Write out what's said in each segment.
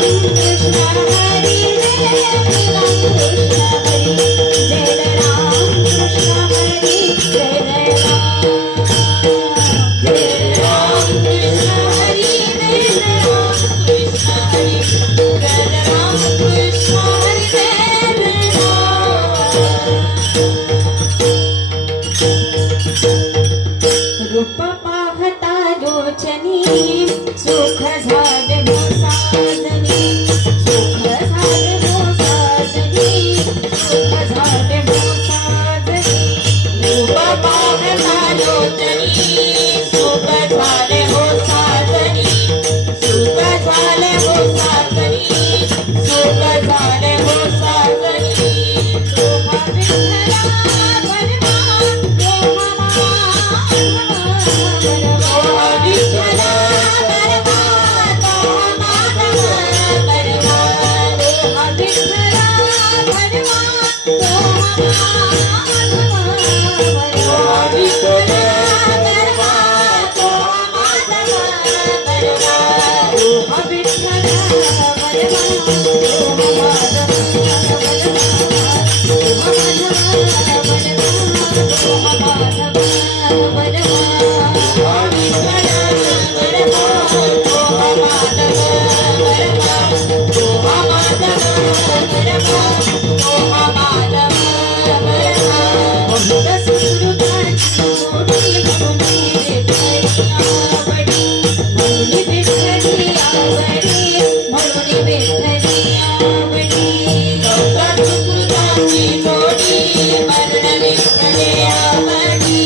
Krishna Hari Krishna Hari 啊。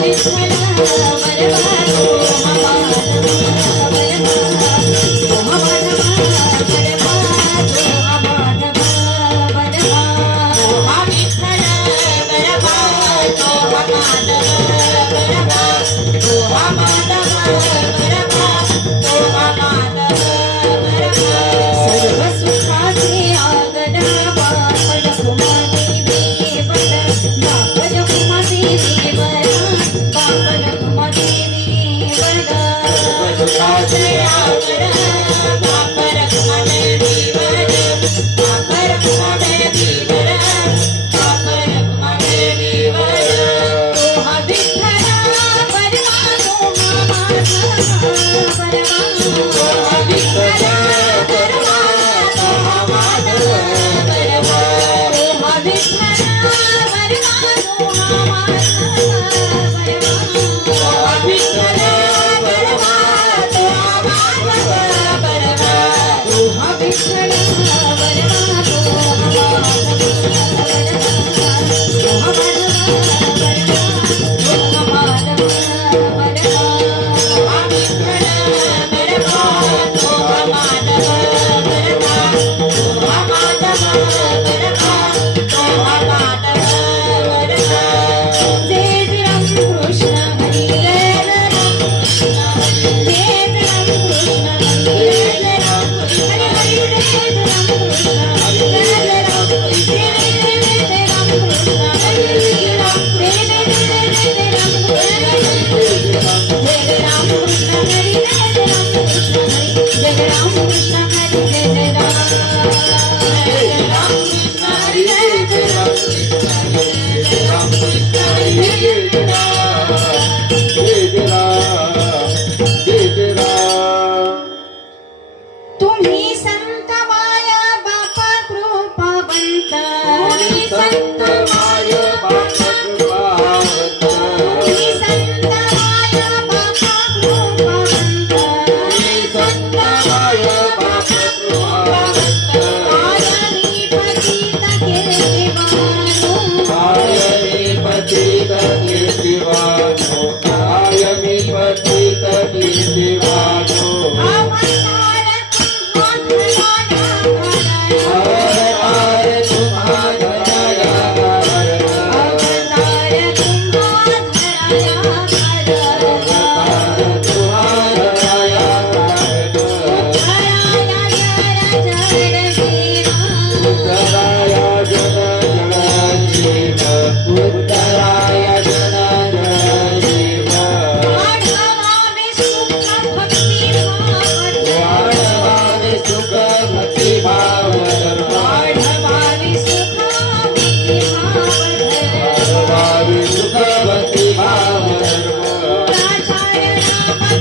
Krishna वरवारो मम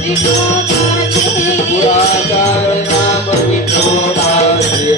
विठोबाचे पुराचार नाम विठोबाचे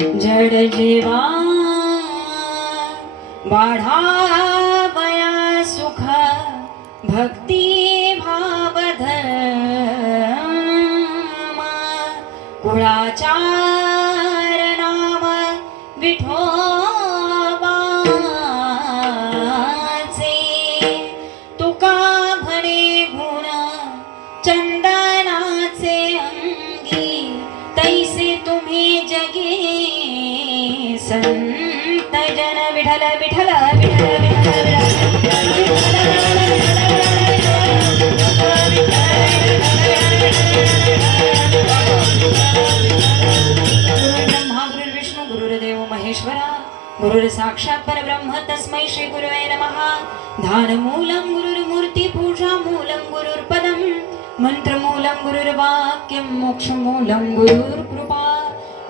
जड जीवा वाढावया सुख भक्ती भाव धर्म साक्षात् परब्रह्म तस्मै श्री गुरुवे नमः। ध्यानमूलं गुरुर्मूर्तिपूजामूलं गुरुर्पदं मन्त्रमूलं मोक्षमूलं गुरुर्कृपा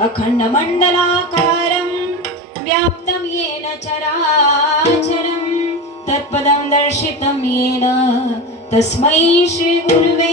अखण्डमण्डलाकारं व्याप्तं येन चराचरं तत्पदं दर्शितं येन तस्मै श्रीगुरुवे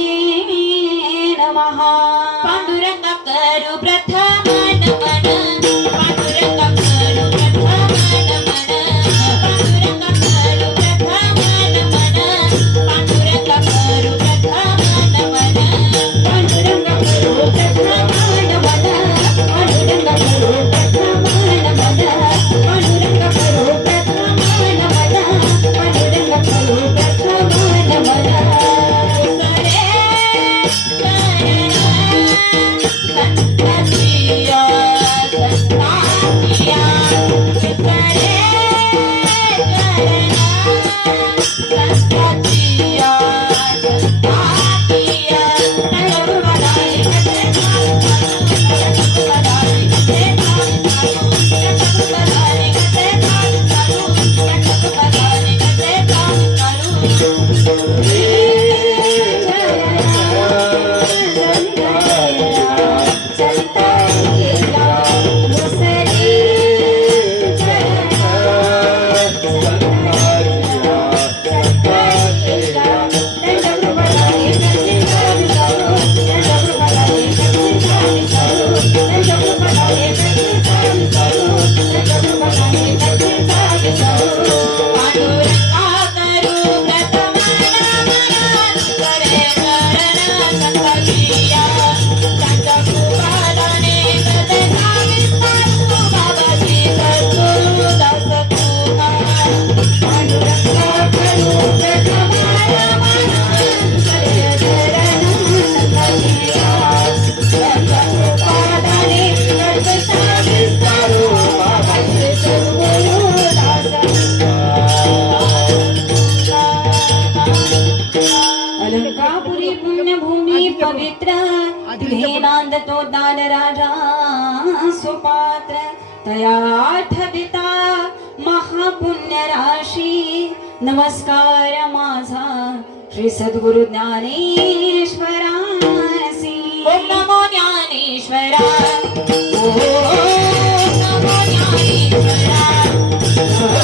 Maria. नमस्कार माझा श्री सद्गुरु ज्ञानेश्वरासी ओम नमो ज्ञानेश्वरा ओम नमो ज्ञानेश्वरा ओम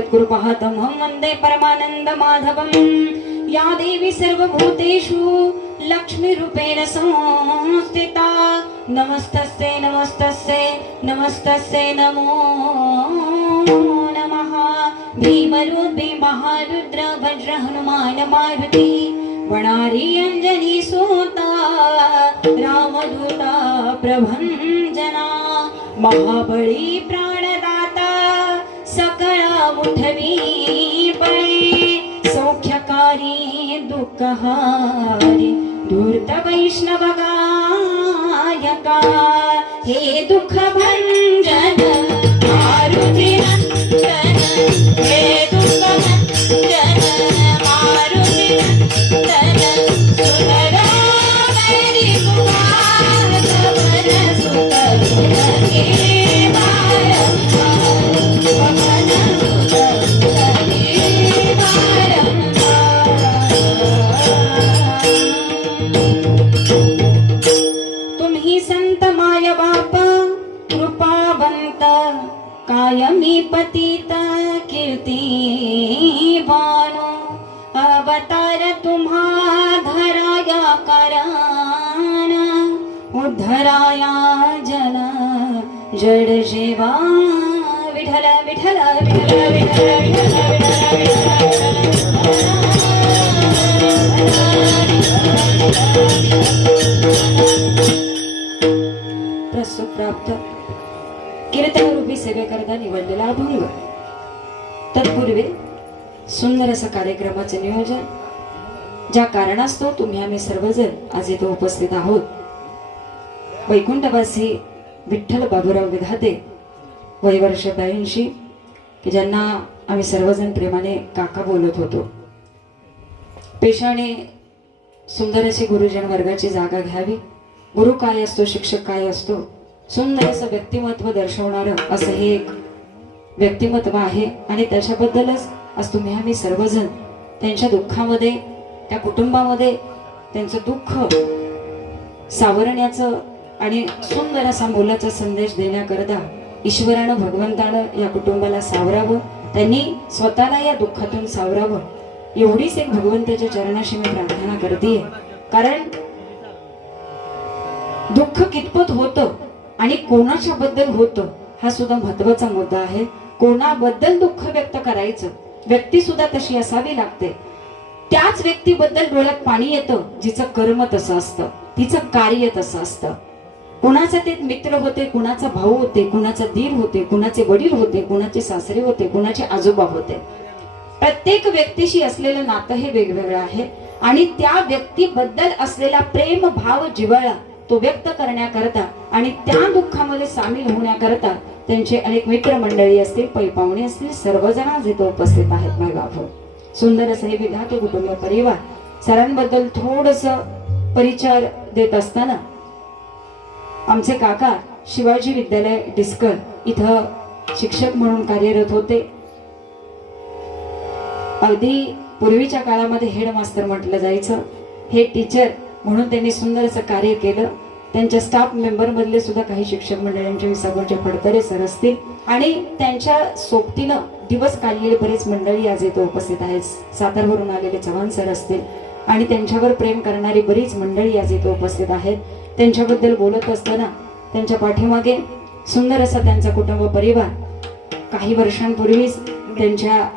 पङ्गुलङ्घयेत गिरिं यत्कृपातमहं वन्दे परमानन्द या देवी सर्वभूतेषु लक्ष्मीरूपेण संस्थिता। नमस्तस्यै नमस्तस्यै नमस्तस्यै नमो नमः। भीमरूपी महारुद्र वज्र हनुमान मारुति वणारी अञ्जनी सोता रामदूता प्रभञ्जना महाबळी प्राणदा सकळा उठवी पळे सौख्यकारी दुःखहारी धूर्त वैष्णव गायका हे दुःख भंजन प्रस्तुत प्राप्त कीर्तन रूपी सेवेकरता निवडलेला अभंग तत्पूर्वी सुंदर असं कार्यक्रमाचे नियोजन ज्या कारणास्तव तुम्ही आम्ही सर्वजण आज इथे उपस्थित आहोत. वैकुंठवासी विठ्ठल बाबूराव विधाते वय वर्ष ब्याऐंशी की ज्यांना आम्ही सर्वजण प्रेमाने काका बोलत होतो. पेशाने सुंदर अशी गुरुजन वर्गाची जागा घ्यावी. गुरु काय असतो शिक्षक काय असतो सुंदर असं व्यक्तिमत्व दर्शवणारं असं हे एक व्यक्तिमत्व आहे. आणि त्याच्याबद्दलच आज तुम्ही आम्ही सर्वजण त्यांच्या दुःखामध्ये त्या कुटुंबामध्ये त्यांचं दुःख सावरण्याचं आणि सुंदर असा मोलाचा संदेश देण्याकरता ईश्वरानं भगवंतानं या कुटुंबाला सावरावं त्यांनी स्वतःला या दुःखातून सावरावं. एवढीच एक भगवंताच्या चरणाशी मी प्रार्थना करते कारण दुःख कितपत होतं आणि कोणाच्या बद्दल होतं हा सुद्धा महत्त्वाचा मुद्दा आहे. कोणाबद्दल दुःख व्यक्त करायचं व्यक्ती सुद्धा तशी असावी लागते. त्याच व्यक्तीबद्दल डोळ्यात पाणी येतं जिचं कर्म तसं असतं तिचं कार्य तसं असतं. कुणाचे ते मित्र होते कुणाचा भाऊ होते कुणाचा दीर होते कुणाचे वडील होते कुणाचे सासरे होते कुणाचे आजोबा होते. प्रत्येक व्यक्तीशी असलेलं नातं हे वेगवेगळं आहे आणि त्या व्यक्तीबद्दल असलेला प्रेम भाव जिव्हाळा तो व्यक्त करण्याकरता आणि त्या दुःखामध्ये सामील होण्याकरता त्यांचे अनेक मित्रमंडळी असतील पैपावणी असतील सर्वजण आज इथं उपस्थित आहेत माय बाबू सुंदर असं हे विधाते कुटुंब परिवार सरांबद्दल थोडस परिचार देत असताना आमचे काका शिवाजी विद्यालय डिस्कल इथं शिक्षक म्हणून कार्यरत होते. अगदी पूर्वीच्या काळामध्ये हेडमास्तर म्हटलं जायचं. हे टीचर म्हणून त्यांनी सुंदर असं कार्य केलं. त्यांच्या स्टाफ मेंबरमधले सुद्धा काही शिक्षक मंडळांच्या विसागोचे फडतरे सर असतील. आणि त्यांच्या सोबतीनं दिवस काढलेले बरीच मंडळी आज इथं उपस्थित आहेत. सातारवरून आलेले चव्हाण सर असतील. आणि त्यांच्यावर प्रेम करणारी बरीच मंडळी आज इथं उपस्थित आहेत. त्यांच्याबद्दल बोलत असताना त्यांच्या पाठीमागे सुंदर असा त्यांचा कुटुंब परिवार. काही वर्षांपूर्वीच त्यांच्या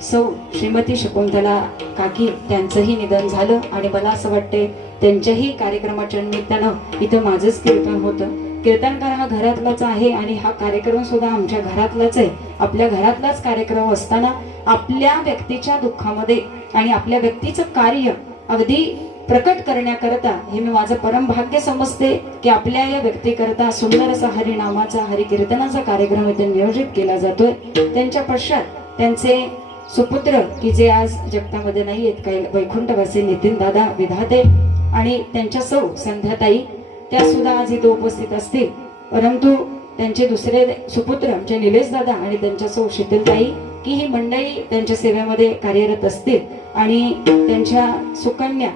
सौ श्रीमती शकुंतला काकी त्यांचंही निधन झालं. आणि मला असं वाटते त्यांच्याही कार्यक्रमाच्या निमित्तानं इथं माझंच कीर्तन होतं. कीर्तनकार हा घरातलाच आहे आणि हा कार्यक्रम सुद्धा आमच्या घरातलाच आहे. आपल्या घरातलाच कार्यक्रम असताना आपल्या व्यक्तीच्या दुःखामध्ये आणि आपल्या व्यक्तीचं कार्य अगदी प्रकट करण्याकरता हे मी माझं परम भाग्य समजते की आपल्या या व्यक्तीकरता सुंदर असा हरिनामाचा हरिकीर्तनाचा कार्यक्रम इथे नियोजित केला जातोय. त्यांच्या पश्चात त्यांचे सुपुत्र की जे आज जगतामध्ये नाही आहेत काही वैकुंठवासी नितीन दादा विधाते आणि त्यांच्या सौ संध्याताई त्या सुद्धा आज इथे उपस्थित असतील. परंतु त्यांचे दुसरे सुपुत्र आमचे निलेश दादा आणि त्यांच्या सौ शीतलताई की ही मंडळी त्यांच्या सेवेमध्ये कार्यरत असतील आणि त्यांच्या सुकन्या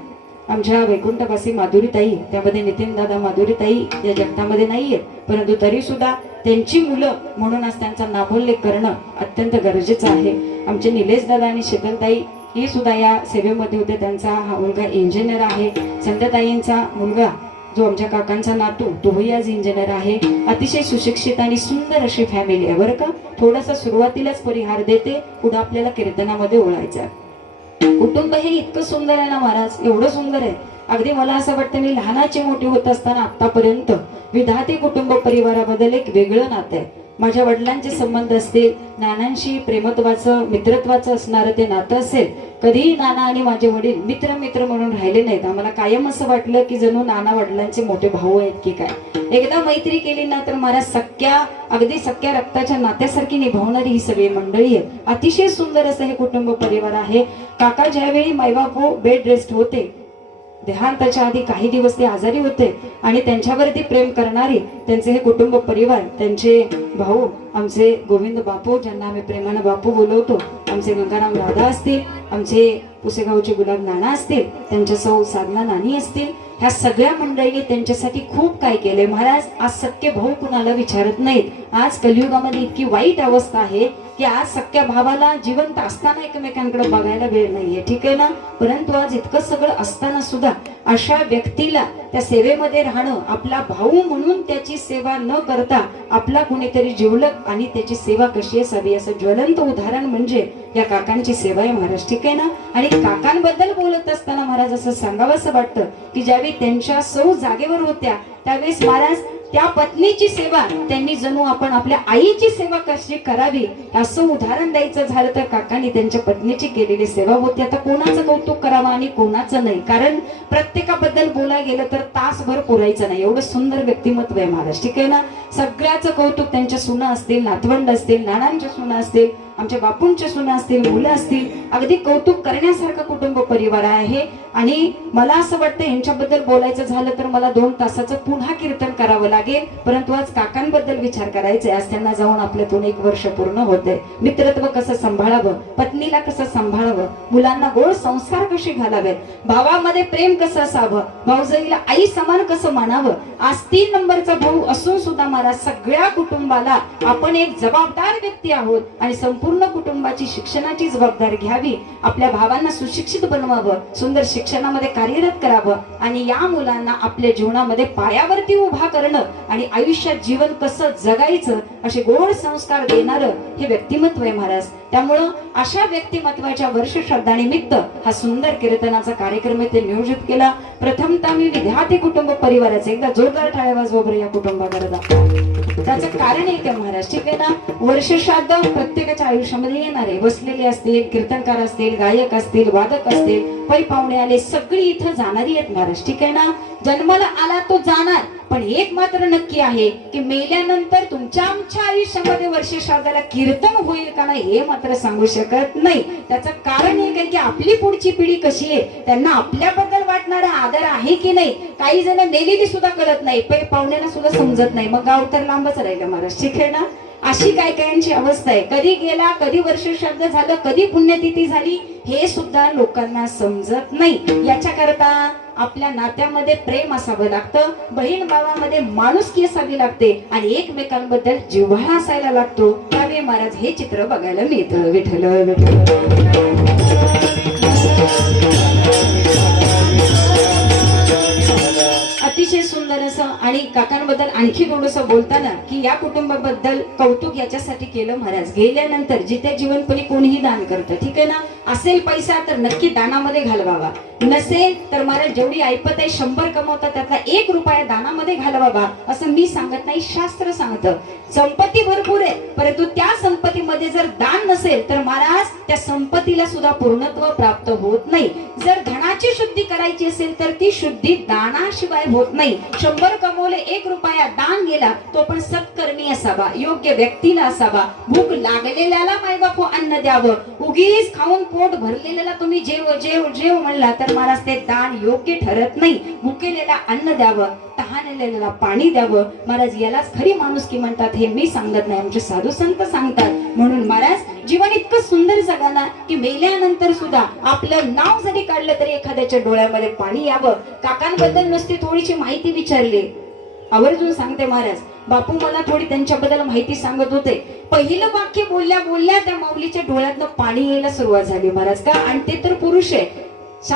आमच्या वैकुंठवासी माधुरीताई त्यामध्ये नितीन दादा माधुरीताई या जगतामध्ये नाहीये परंतु तरी सुद्धा त्यांची मुलं म्हणून आज त्यांचा नामोल्लेख करणं अत्यंत गरजेचं आहे. आमचे निलेश दादा आणि शीतलताई ही सुद्धा या सेवेमध्ये होते. त्यांचा हा मुलगा इंजिनियर आहे. संतताईंचा मुलगा जो आमच्या काकांचा नातू तोही आज इंजिनियर आहे. अतिशय सुशिक्षित आणि सुंदर अशी फॅमिली आहे बरं का? थोडासा सुरुवातीलाच परिहार देते पुढे आपल्याला कीर्तनामध्ये ओळायचा आहे. कुटुंब हे इतकं सुंदर आहे ना महाराज? एवढं सुंदर आहे. अगदी मला असं वाटतं मी लहानाची मोठी होत असताना आतापर्यंत विधाते कुटुंब परिवाराबद्दल एक वेगळं नातं आहे. माझ्या वडिलांचे संबंध असतील नानांशी प्रेमत्वाचं मित्रत्वाचं असणारं ते नातं असेल कधीही नाना आणि माझे वडील मित्र मित्र म्हणून राहिले नाहीत. आम्हाला कायम असं वाटलं की जणू नाना वडिलांचे मोठे भाऊ आहेत की काय. एकदा मैत्री केली ना तर मला सख्या अगदी सख्या रक्ताच्या नात्यासारखी निभावणारी ही सगळी मंडळी आहे अतिशय सुंदर असं हे कुटुंब परिवार आहे. काका ज्यावेळी मैबापू बेड रेस्ट होते देहांताच्या आधी काही दिवस ते आजारी होते आणि त्यांच्यावरती प्रेम करणारे त्यांचे हे कुटुंब परिवार त्यांचे भाऊ आमचे गोविंद बापू ज्यांना आम्ही प्रेमानं बापू बोलवतो आमचे गंगाराम दादा असतील आमचे पुसेगावचे गुलाब नाना असतील त्यांच्या सौ साधना नानी असतील ह्या सगळ्या मंडळींनी त्यांच्यासाठी खूप काय केलंय. महाराज आज सत्य भाऊ कुणाला विचारत नाहीत. आज कलियुगामध्ये इतकी वाईट अवस्था आहे की आज सख्या भावाला जिवंत असताना एकमेकांकडे बघायला वेळ नाहीये ठीक आहे ना? परंतु आज इतकं सगळं असताना सुद्धा अशा व्यक्तीला त्या सेवेमध्ये राहणं आपला भाऊ म्हणून त्याची सेवा न करता आपला कुणीतरी जिवलक आणि त्याची सेवा कशी असावी असं ज्वलंत उदाहरण म्हणजे या काकांची सेवा आहे महाराज ठीक आहे ना? आणि काकांबद्दल बोलत असताना महाराज असं सांगावं असं वाटतं की ज्यावेळी त्यांच्या सौ जागेवर होत्या त्यावेळेस महाराज त्या पत्नीची सेवा त्यांनी जणू आपण आपल्या आईची सेवा कशी करावी असं उदाहरण द्यायचं झालं तर काकांनी त्यांच्या पत्नीची केलेली सेवा होती. आता कोणाचं कौतुक करावं आणि कोणाचं नाही? कारण प्रत्येकाबद्दल बोलायला गेलं तर तासभर पुरायचं नाही. एवढं सुंदर व्यक्तिमत्व आहे महाराज. ठीक आहे ना? सगळ्याचं कौतुक त्यांच्या सुना असतील नातवंड असतील नानांच्या सुना असतील आमच्या बापूंचे सुना असतील मुलं असतील अगदी कौतुक करण्यासारखं कुटुंब परिवार आहे. आणि मला असं वाटतं यांच्याबद्दल बोलायचं झालं तर मला दोन तासाचं पुन्हा कीर्तन करावं लागेल. परंतु आज काकांबद्दल विचार करायचा आहे. आज त्यांना जाऊन आपल्यातून एक वर्ष पूर्ण होते मित्रत्व कसं सांभाळावं? पत्नीला कसं सांभाळावं? मुलांना गोड संस्कार कसे घालावेत? भावामध्ये प्रेम कसं असावं? भाऊजाईला आई समान कसं मानावं? आज तीन नंबरचा भाऊ असून सुद्धा मला सगळ्या कुटुंबाला आपण एक जबाबदार व्यक्ती आहोत. आणि संपूर्ण कुटुंबाची शिक्षणाची जबाबदारी घ्यावी आपल्या भावांना सुशिक्षित बनवावं सुंदर शिक्षणामध्ये कार्यरत करावं आणि या मुलांना आपल्या जीवनामध्ये पायावरती उभा करणं आणि आयुष्यात जीवन कसं जगायचं असे गोड संस्कार देणारं हे व्यक्तिमत्व आहे महाराज. त्यामुळं अशा व्यक्तिमत्वाच्या वर्ष श्रद्धानिमित्त हा सुंदर कीर्तनाचा कार्यक्रम येथे नियोजित केला. प्रथमतः मी विद्यार्थी कुटुंब परिवाराचे एकदा जोरदार टाळ्या वाजवा या या कुटुंबाकरता. त्याचं कारण आहे आहे महाराज ठीक आहे ना वर्ष श्राद्ध प्रत्येकाच्या आयुष्यामध्ये येणार आहे. बसलेले असतील कीर्तनकार असतील गायक असतील वादक असतील पै पाहुणे आले सगळी इथं जाणारी आहेत महाराज. ठीक आहे ना? जन्माला आला तो जाणार पण एक मात्र नक्की आहे की मेल्यानंतर तुमच्या आमच्या आयुष्यामध्ये वर्ष श्राद्धाला कीर्तन होईल का नाही हे मात्र सांगू शकत नाही. त्याचं कारण एक आहे की आपली पुढची पिढी कशी आहे त्यांना आपल्याबद्दल वाटणारा आदर आहे की नाही काही जण मेलेली सुद्धा कळत नाही. पै पाहुण्यांना सुद्धा समजत नाही. मग गाव तर लांबच राहिलं महाराज. ठीक ना अशी काय कायांची अवस्था आहे. कधी गेला कधी वर्ष शब्द झालं कधी पुण्यतिथी झाली हे सुद्धा लोकांना समजत नाही. याच्या करता आपल्या नात्यामध्ये प्रेम असावं लागतं. बहीण भावामध्ये माणुसकी असावी लागते आणि एकमेकांबद्दल जिव्हाळा असायला लागतो. त्यावेळी महाराज हे चित्र बघायला मिळतं. विठ्ठल विठ्ठल. अतिशय सुंदर असं आणि काकांबद्दल आणखी थोडंसं बोलताना की या कुटुंबाबद्दल कौतुक याच्यासाठी केलं महाराज. गेल्यानंतर जिथे जीवनपणी कोणीही दान करतं ठीक आहे ना? असेल पैसा तर नक्की दानामध्ये घालवावा. नसेल तर महाराज जेवढी ऐपत आहे शंभर कमवतात त्यातला एक रुपया दानामध्ये घालवावा असं मी सांगत नाही शास्त्र सांगतं. संपत्ती भरपूर आहे परंतु त्या संपत्तीमध्ये जर दान नसेल तर महाराज त्या संपत्तीला सुद्धा पूर्णत्व प्राप्त होत नाही. जर धनाची शुद्धी करायची असेल तर ती शुद्धी दानाशिवाय होत नाही. शंभर कमवले एक रुपया दान गेला तो पण सत्कर्मी असावा योग्य व्यक्तीला असावा. भूक लागलेल्याला मायबाप अन्न द्यावं. उगीच खाऊन पोट भरलेल्याला तुम्ही जेव जेव जेव म्हणला तर महाराज ते दान योग्य ठरत नाही. भुकेलेला अन्न द्यावं तहानलेल्याला पाणी द्यावं. महाराज यालाच खरी माणूस की म्हणतात हे मी सांगत नाही. आमचे साधू संत सांगतात. म्हणून महाराज जीवन इतकं सुंदर जगाना की मेल्यानंतर सुद्धा आपलं नाव जरी काढलं तरी एखाद्याच्या डोळ्यामध्ये पाणी यावं. काकांबद्दल नुसती थोडीशी माहिती विचारली. आवर्जून सांगते महाराज बापू मला थोडी त्यांच्याबद्दल माहिती सांगत होते. पहिलं वाक्य बोलल्या बोलल्या त्या माऊलीच्या डोळ्यातनं पाणी यायला सुरुवात झाली. महाराज का? आणि ते तर पुरुष आहे.